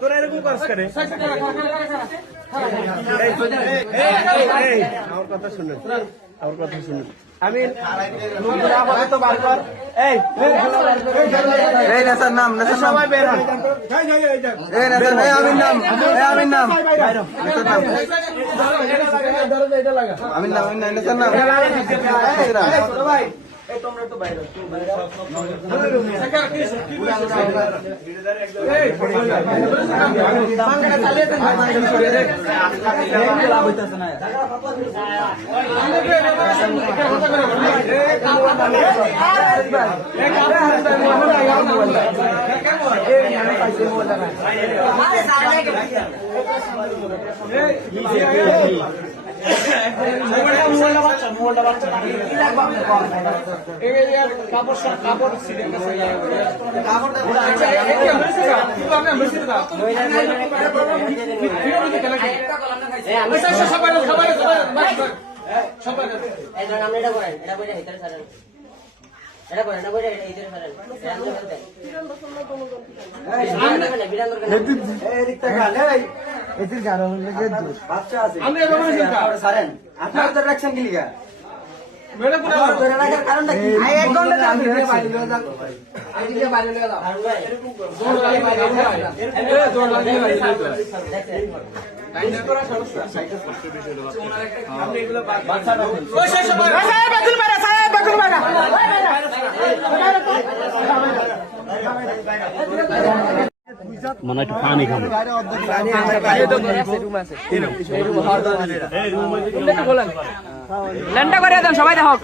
তোরা এরকম করছ করে আমার কথা শুনুন আমি তো বারবার এই নেতার নাম সবাই বের হয় আমির নাম নেতার নাম তোমরা তো বাইরে আপনার তো রাখছেন কি লিগা কারণটা কি এক ঘন্টা মানে একটু পানি খাবো ল্যান্ডটা করে দেন সবাই দেখো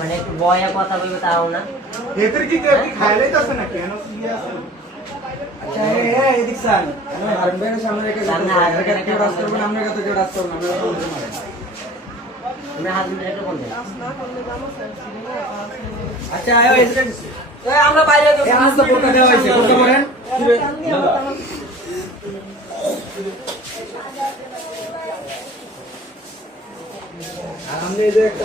মানে বয়া কথা বলবে তাও না এদের কি খাইলেই তো আছে না কেন আচ্ছা হ্যাঁ এদিক সান আর বের সামনে রেখে কেউ রাস্তা করবেন আমরা কত কেউ রাস্তা করবেন আমরা হাত ধরে একটা কোন আচ্ছা আয় আমরা বাইরে তো রাস্তা পড়তে দেওয়া হয়েছে করতে পারেন हमने इधर एक